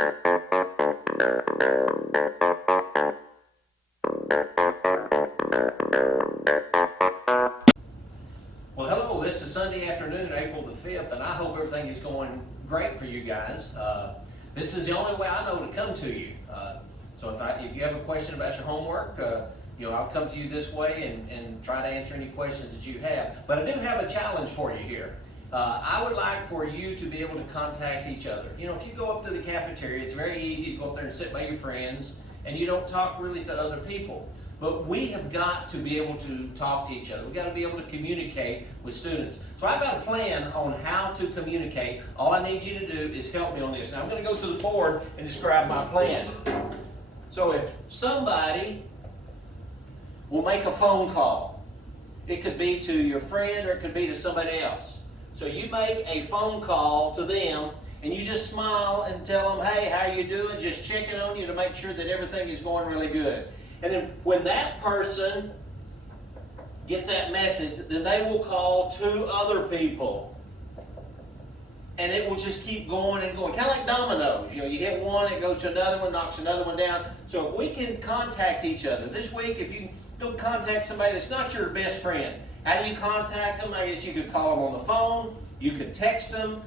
Well, hello, this is Sunday afternoon, April the 5th, and I hope everything is going great for you guys. This is the only way I know to come to you. So if you have a question about your homework, I'll come to you this way and try to answer any questions that you have. But I do have a challenge for you here. I would like for you to be able to contact each other. If you go up to the cafeteria, it's very easy to go up there and sit by your friends, and you don't talk really to other people. But we have got to be able to talk to each other. We've got to be able to communicate with students. So I've got a plan on how to communicate. All I need you to do is help me on this. Now I'm going to go to the board and describe my plan. So if somebody will make a phone call, it could be to your friend or it could be to somebody else. So you make a phone call to them and you just smile and tell them, hey, how you doing? Just checking on you to make sure that everything is going really good. And then when that person gets that message, then they will call two other people. And it will just keep going and going. Kind of like dominoes. You hit one, it goes to another one, knocks another one down. So if we can contact each other. This week, if you go contact somebody that's not your best friend, how do you contact them? I guess you could call them on the phone. You could text them.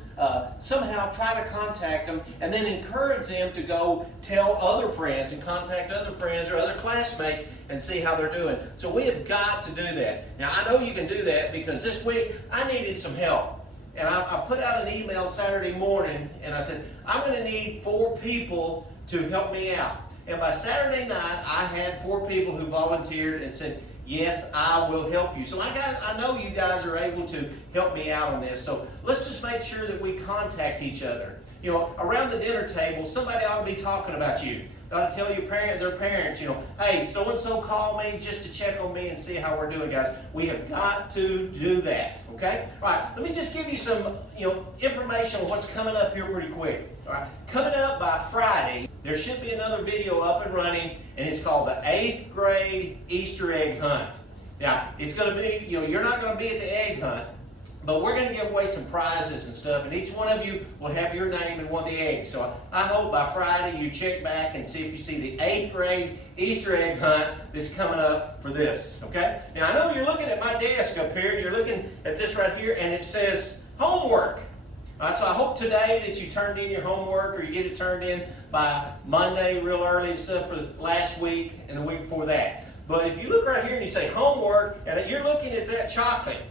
Somehow try to contact them and then encourage them to go tell other friends and contact other friends or other classmates and see how they're doing. So we have got to do that. Now I know you can do that because this week I needed some help. And I put out an email Saturday morning and I said, I'm going to need 4 people to help me out. And by Saturday night I had 4 people who volunteered and said, yes, I will help you. So I know you guys are able to help me out on this. So let's just make sure that we contact each other. Around the dinner table, somebody ought to be talking about you. They ought to tell their parents, hey, so-and-so called me just to check on me and see how we're doing, guys. We have got to do that, okay? All right, let me just give you some, information on what's coming up here pretty quick. All right, coming up by Friday, there should be another video up and running, and it's called the 8th grade Easter egg hunt. Now, it's going to be, you're not going to be at the egg hunt, but we're going to give away some prizes and stuff, and each one of you will have your name in one of the eggs. So I hope by Friday you check back and see if you see the 8th grade Easter egg hunt that's coming up for this, okay? Now, I know you're looking at my desk up here, and you're looking at this right here, and it says homework. All right, so I hope today that you turned in your homework or you get it turned in by Monday real early and stuff for last week and the week before that. But if you look right here and you say homework, and you're looking at that chocolate,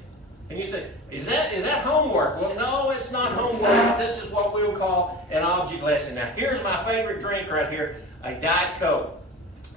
and you say, is that homework? Well, no, it's not homework. This is what we will call an object lesson. Now, here's my favorite drink right here, a Diet Coke.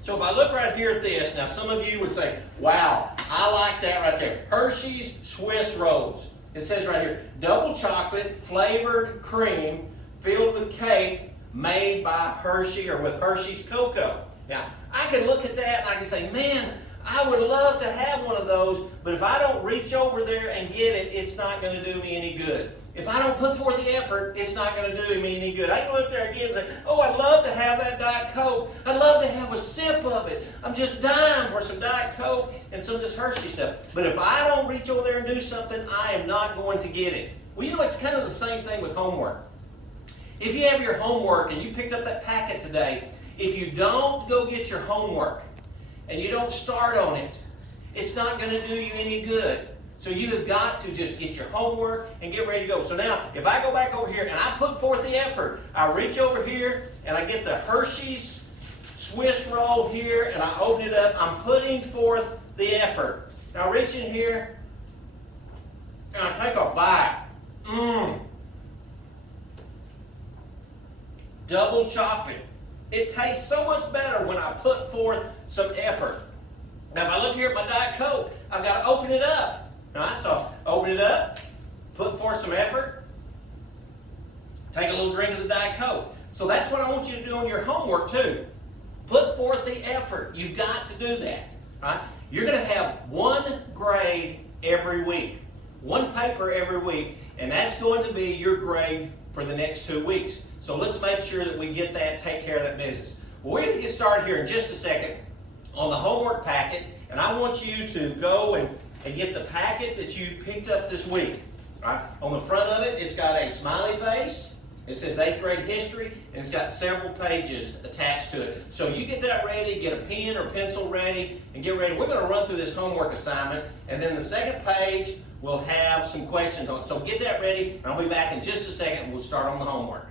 So if I look right here at this, now some of you would say, wow, I like that right there. Hershey's Swiss Rolls. It says right here, double chocolate flavored cream filled with cake made by Hershey or with Hershey's cocoa. Now, I can look at that and I can say, man, I would love to have one of those, but if I don't reach over there and get it, it's not going to do me any good. If I don't put forth the effort, it's not going to do me any good. I can look there again and say, oh, I'd love to have that Diet Coke. I'd love to have a sip of it. I'm just dying for some Diet Coke and some of this Hershey stuff. But if I don't reach over there and do something, I am not going to get it. Well, it's kind of the same thing with homework. If you have your homework and you picked up that packet today, if you don't go get your homework and you don't start on it, it's not going to do you any good. So you have got to just get your homework and get ready to go. So now, if I go back over here and I put forth the effort, I reach over here and I get the Hershey's Swiss roll here and I open it up, I'm putting forth the effort. Now I reach in here and I take a bite. Double chocolate. It tastes so much better when I put forth some effort. Now if I look here at my Diet Coke, I've got to open it up. All right, so open it up, put forth some effort, take a little drink of the Diet Coke. So that's what I want you to do on your homework too. Put forth the effort. You've got to do that. All right? You're going to have one grade every week, one paper every week, and that's going to be your grade for the next 2 weeks. So let's make sure that we get that, take care of that business. Well, we're going to get started here in just a second on the homework packet, and I want you to go and get the packet that you picked up this week. Right? On the front of it, it's got a smiley face, It says 8th grade history, and it's got several pages attached to it. So you get that ready, get a pen or pencil ready, and get ready. We're going to run through this homework assignment, and then the second page will have some questions on it. So get that ready, and I'll be back in just a second, and we'll start on the homework.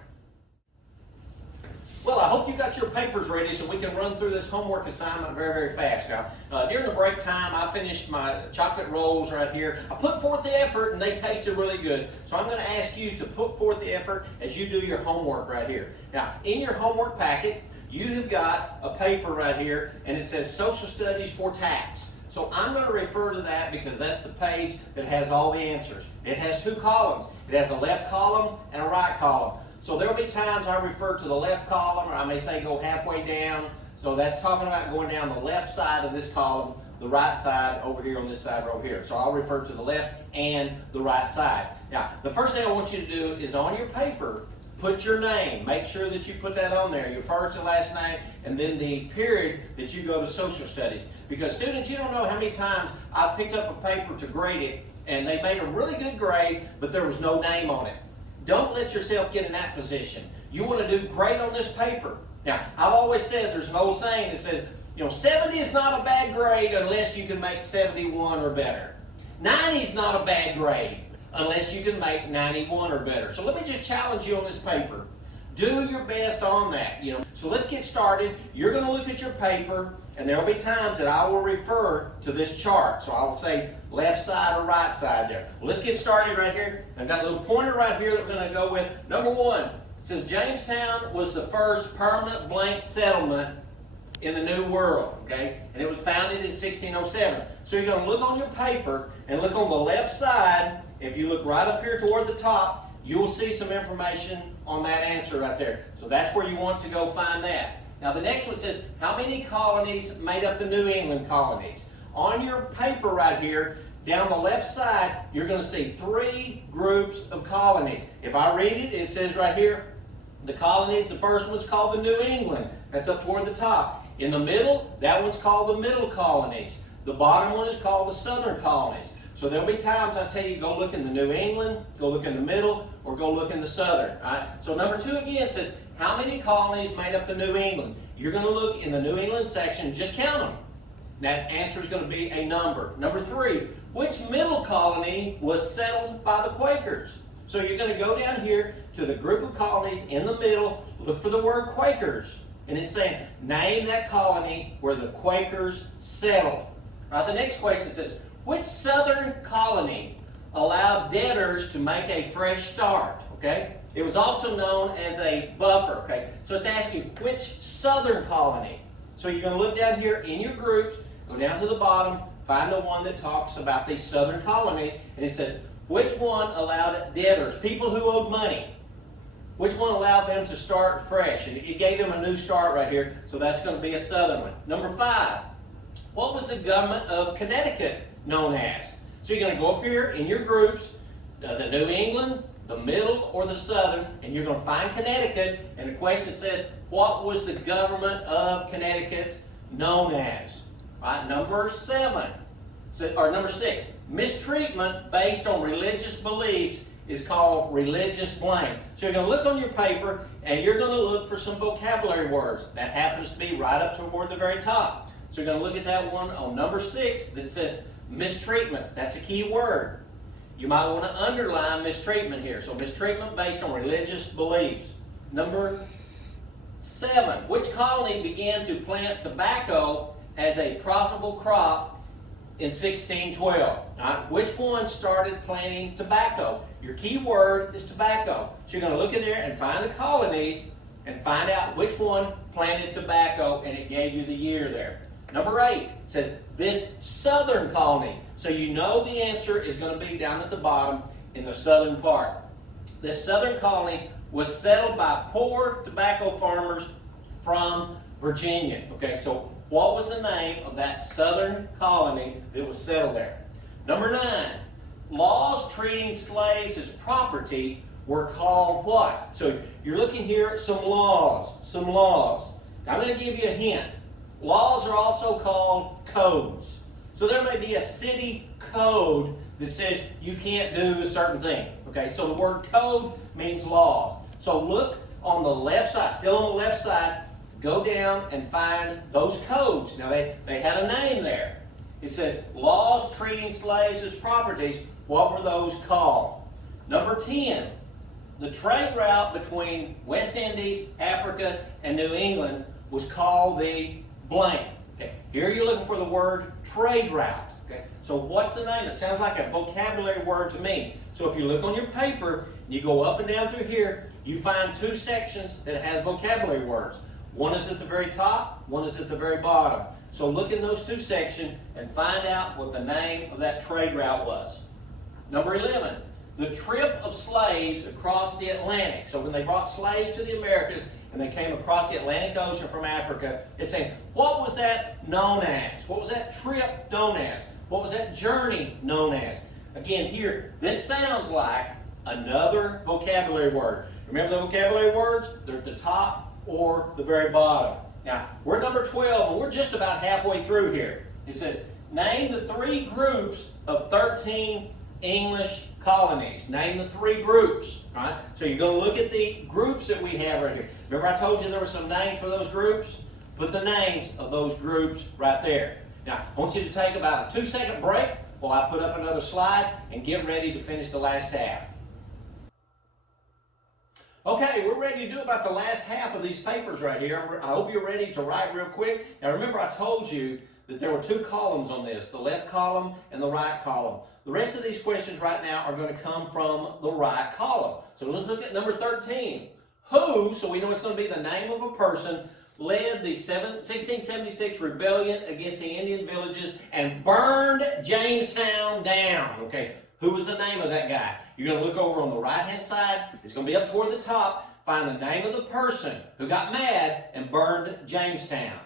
Well, I hope you got your papers ready so we can run through this homework assignment very, very fast. Now, during the break time, I finished my chocolate rolls right here. I put forth the effort, and they tasted really good. So I'm going to ask you to put forth the effort as you do your homework right here. Now, in your homework packet, you have got a paper right here, and it says Social Studies for Tax. So I'm going to refer to that because that's the page that has all the answers. It has 2 columns. It has a left column and a right column. So there will be times I refer to the left column, or I may say go halfway down. So that's talking about going down the left side of this column, the right side over here on this side right here. So I'll refer to the left and the right side. Now, the first thing I want you to do is on your paper, put your name. Make sure that you put that on there, your first and last name, and then the period that you go to social studies. Because students, you don't know how many times I picked up a paper to grade it, and they made a really good grade, but there was no name on it. Don't let yourself get in that position. You want to do great on this paper. Now, I've always said there's an old saying that says, 70 is not a bad grade unless you can make 71 or better. 90 is not a bad grade unless you can make 91 or better. So let me just challenge you on this paper. Do your best on that. So let's get started. You're going to look at your paper, and there will be times that I will refer to this chart. So I will say left side or right side there. Well, let's get started right here. I've got a little pointer right here that we're going to go with. Number 1, it says Jamestown was the first permanent blank settlement in the New World, okay? And it was founded in 1607. So you're going to look on your paper and look on the left side. If you look right up here toward the top, you will see some information on that answer right there. So that's where you want to go find that. Now the next one says, how many colonies made up the New England colonies? On your paper right here, down the left side, you're going to see 3 groups of colonies. If I read it, it says right here, the colonies, the first one's called the New England. That's up toward the top. In the middle, that one's called the Middle colonies. The bottom one is called the Southern colonies. So there'll be times I tell you, go look in the New England, go look in the Middle, or go look in the Southern. All right? So number 2 again says, how many colonies made up the New England? You're going to look in the New England section, just count them. That answer is going to be a number. Number 3, which middle colony was settled by the Quakers? So you're going to go down here to the group of colonies in the middle, look for the word Quakers. And it's saying, name that colony where the Quakers settled. The next question says, which southern colony allowed debtors to make a fresh start? Okay? It was also known as a buffer. Okay? So it's asking, which southern colony? So you're going to look down here in your groups, go down to the bottom, find the one that talks about these southern colonies, and it says, which one allowed debtors, people who owed money, which one allowed them to start fresh? And it gave them a new start right here, so that's going to be a southern one. Number 5, what was the government of Connecticut known as? So you're going to go up here in your groups, the New England, the Middle, or the Southern, and you're going to find Connecticut, and the question says, what was the government of Connecticut known as? All right, number 6, mistreatment based on religious beliefs is called religious blame. So you're going to look on your paper, and you're going to look for some vocabulary words. That happens to be right up toward the very top. So you're going to look at that one on number 6 that says mistreatment. That's a key word. You might want to underline mistreatment here. So mistreatment based on religious beliefs. Number 7, which colony began to plant tobacco as a profitable crop in 1612? Which one started planting tobacco? Your key word is tobacco. So you're going to look in there and find the colonies and find out which one planted tobacco, and it gave you the year there. Number 8 says this southern colony. So you know the answer is going to be down at the bottom in the southern part. This southern colony was settled by poor tobacco farmers from Virginia. Okay, so what was the name of that southern colony that was settled there? Number 9, laws treating slaves as property were called what? So you're looking here at some laws. Now I'm going to give you a hint. Laws are also called codes. So there may be a city code that says you can't do a certain thing. Okay, so the word code means laws. So look on the left side, still on the left side, go down and find those codes. Now they had a name there. It says laws treating slaves as properties. What were those called? Number 10, the trade route between West Indies, Africa, and New England was called the blank. Okay, here you're looking for the word trade route. Okay, so what's the name? It sounds like a vocabulary word to me. So if you look on your paper, and you go up and down through here, you find two sections that has vocabulary words. One is at the very top, one is at the very bottom. So look in those two sections and find out what the name of that trade route was. Number 11, the trip of slaves across the Atlantic. So when they brought slaves to the Americas and they came across the Atlantic Ocean from Africa, it's saying, what was that known as? What was that trip known as? What was that journey known as? Again, here, this sounds like another vocabulary word. Remember the vocabulary words? They're at the top or the very bottom. Now, we're at number 12, and we're just about halfway through here. It says, name the 3 groups of 13 English colonies. Name the 3 groups. All right? So you're going to look at the groups that we have right here. Remember I told you there were some names for those groups? Put the names of those groups right there. Now, I want you to take about a 2-second break while I put up another slide and get ready to finish the last half. Okay, we're ready to do about the last half of these papers right here. I hope you're ready to write real quick. Now remember I told you that there were 2 columns on this, the left column and the right column. The rest of these questions right now are going to come from the right column. So let's look at number 13. Who, so we know it's going to be the name of a person, led the 1676 rebellion against the Indian villages and burned Jamestown down. Okay, who was the name of that guy? You're going to look over on the right-hand side. It's going to be up toward the top. Find the name of the person who got mad and burned Jamestown.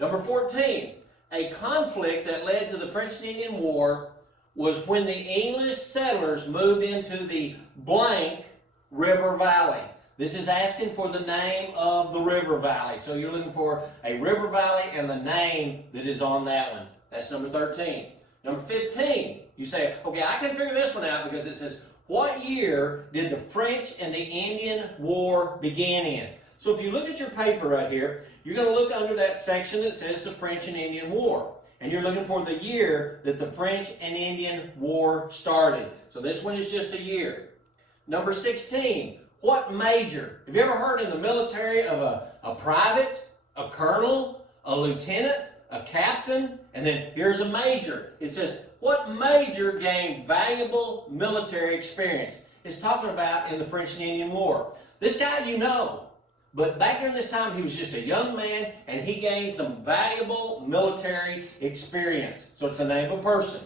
Number 14, a conflict that led to the French and Indian War was when the English settlers moved into the blank river valley. This is asking for the name of the river valley. So you're looking for a river valley and the name that is on that one. That's number 13. Number 15, you say, okay, I can figure this one out because it says, what year did the French and the Indian War begin in? So if you look at your paper right here, you're going to look under that section that says the French and Indian War. And you're looking for the year that the French and Indian War started. So this one is just a year. Number 16, what major? Have you ever heard in the military of a private, a colonel, a lieutenant, a captain, and then here's a major. It says, what major gained valuable military experience? It's talking about in the French and Indian War. This guy you know, but back during this time he was just a young man and he gained some valuable military experience. So it's the name of a person.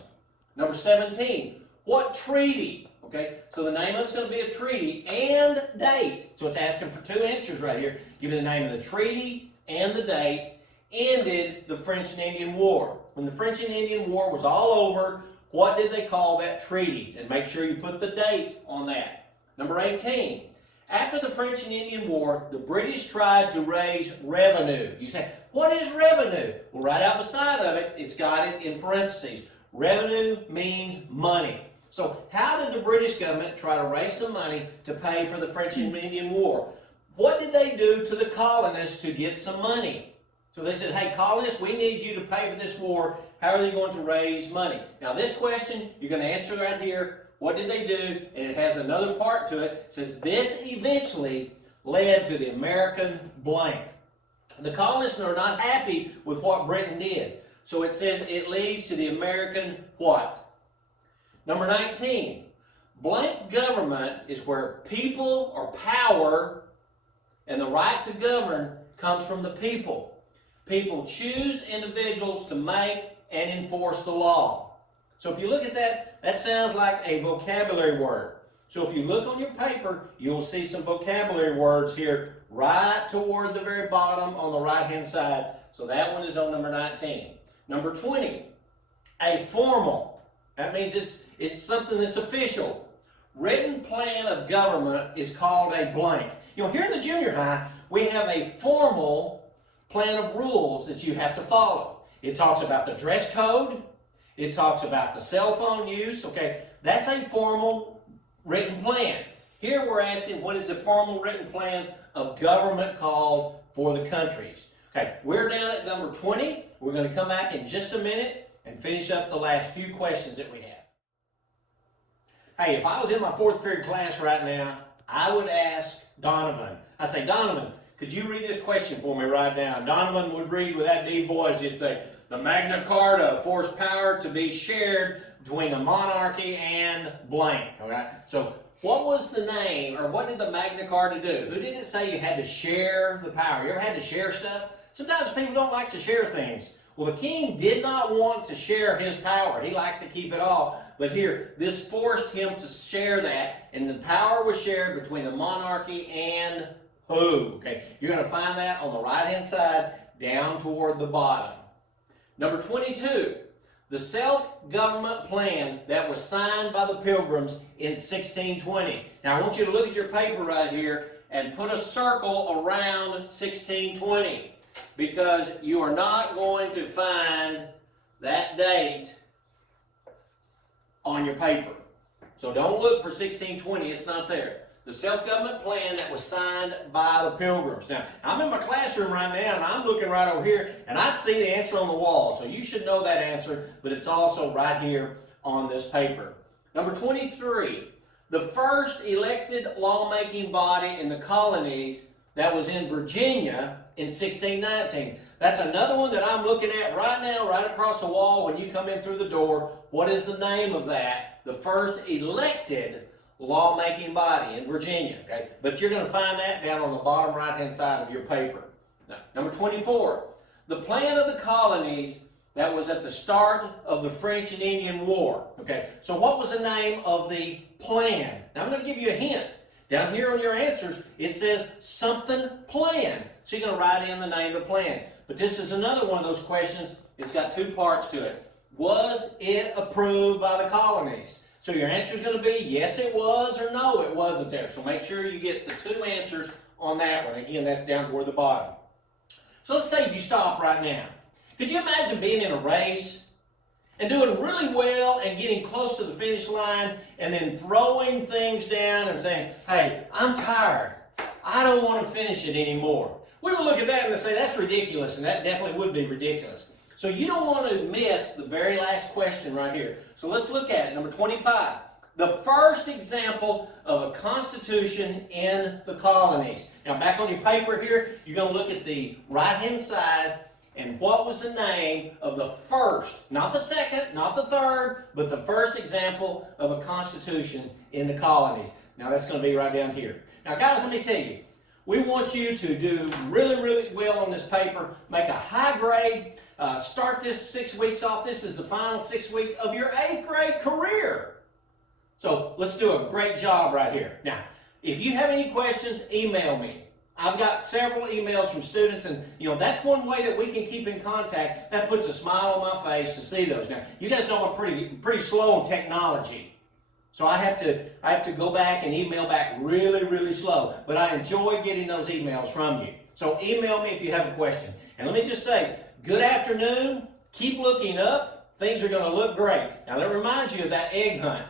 Number 17, what treaty? Okay, so the name of it's going to be a treaty and date. So it's asking for 2 answers right here. Give me the name of the treaty and the date. Ended the French and Indian War. When the French and Indian War was all over, what did they call that treaty? And make sure you put the date on that. Number 18. After the French and Indian War, the British tried to raise revenue. You say, what is revenue? Well, right out beside of it, it's got it in parentheses. Revenue means money. So how did the British government try to raise some money to pay for the French and Indian War? What did they do to the colonists to get some money? So they said, hey, colonists, we need you to pay for this war. How are they going to raise money? Now, this question, you're going to answer right here. What did they do? And it has another part to it. It says, this eventually led to the American blank. The colonists are not happy with what Britain did. So it says it leads to the American what? Number 19. Blank government is where people or power and the right to govern comes from the people. People choose individuals to make and enforce the law. So if you look at that, that sounds like a vocabulary word. So if you look on your paper, you'll see some vocabulary words here right toward the very bottom on the right-hand side. So that one is on number 19. Number 20, a formal. That means it's something that's official. Written plan of government is called a blank. You know, here in the junior high, we have a formal plan of rules that you have to follow. It talks about the dress code. It talks about the cell phone use. Okay, that's a formal written plan. Here we're asking, what is the formal written plan of government called for the countries? Okay, we're down at number 20. We're going to come back in just a minute and finish up the last few questions that we have. Hey, if I was in my fourth period class right now, I would ask Donovan. I'd say, Donovan, could you read this question for me right now? Donovan would read with that deep voice. He'd say, the Magna Carta forced power to be shared between the monarchy and blank. All right. So what was the name, or what did the Magna Carta do? Who did it say you had to share the power? You ever had to share stuff? Sometimes people don't like to share things. Well, the king did not want to share his power. He liked to keep it all. But here, this forced him to share that, and the power was shared between the monarchy and who? Okay, you're going to find that on the right-hand side down toward the bottom. Number 22, the self-government plan that was signed by the Pilgrims in 1620. Now, I want you to look at your paper right here and put a circle around 1620, because you are not going to find that date on your paper. So don't look for 1620, it's not there. The self-government plan that was signed by the Pilgrims. Now, I'm in my classroom right now, and I'm looking right over here, and I see the answer on the wall. So you should know that answer, but it's also right here on this paper. Number 23, the first elected lawmaking body in the colonies that was in Virginia in 1619. That's another one that I'm looking at right now, right across the wall when you come in through the door. What is the name of that? The first elected lawmaking body in Virginia. Okay, but you're going to find that down on the bottom right-hand side of your paper. Now, number 24, the plan of the colonies that was at the start of the French and Indian War. Okay, so what was the name of the plan? Now, I'm going to give you a hint. Down here on your answers, it says something plan. So you're going to write in the name of the plan. But this is another one of those questions. It's got two parts to it. Was it approved by the colonies? So your answer is going to be yes, it was, or no, it wasn't there. So make sure you get the two answers on that one. Again, that's down toward the bottom. So let's say if you stop right now. Could you imagine being in a race and doing really well and getting close to the finish line and then throwing things down and saying, hey, I'm tired. I don't want to finish it anymore. We would look at that and say, that's ridiculous, and that definitely would be ridiculous. So you don't want to miss the very last question right here. So let's look at it, number 25. The first example of a constitution in the colonies. Now back on your paper here, you're going to look at the right-hand side, and what was the name of the first, not the second, not the third, but the first example of a constitution in the colonies. Now that's going to be right down here. Now guys, let me tell you, we want you to do really, really well on this paper, make a high grade, start this 6 weeks off. This is the final 6 week of your 8th grade career. So let's do a great job right here. Now, if you have any questions, email me. I've got several emails from students, and that's one way that we can keep in contact. That puts a smile on my face to see those. Now, you guys know I'm pretty slow on technology. So I have to go back and email back really, really slow. But I enjoy getting those emails from you. So email me if you have a question. And let me just say, good afternoon. Keep looking up. Things are going to look great. Now, let me remind you of that egg hunt.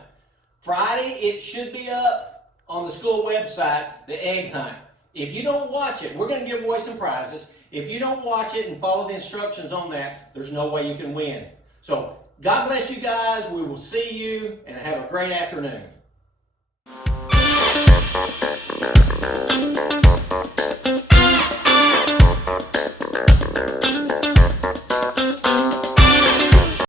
Friday, it should be up on the school website, the egg hunt. If you don't watch it, we're going to give away some prizes. If you don't watch it and follow the instructions on that, there's no way you can win. So God bless you guys. We will see you, and have a great afternoon.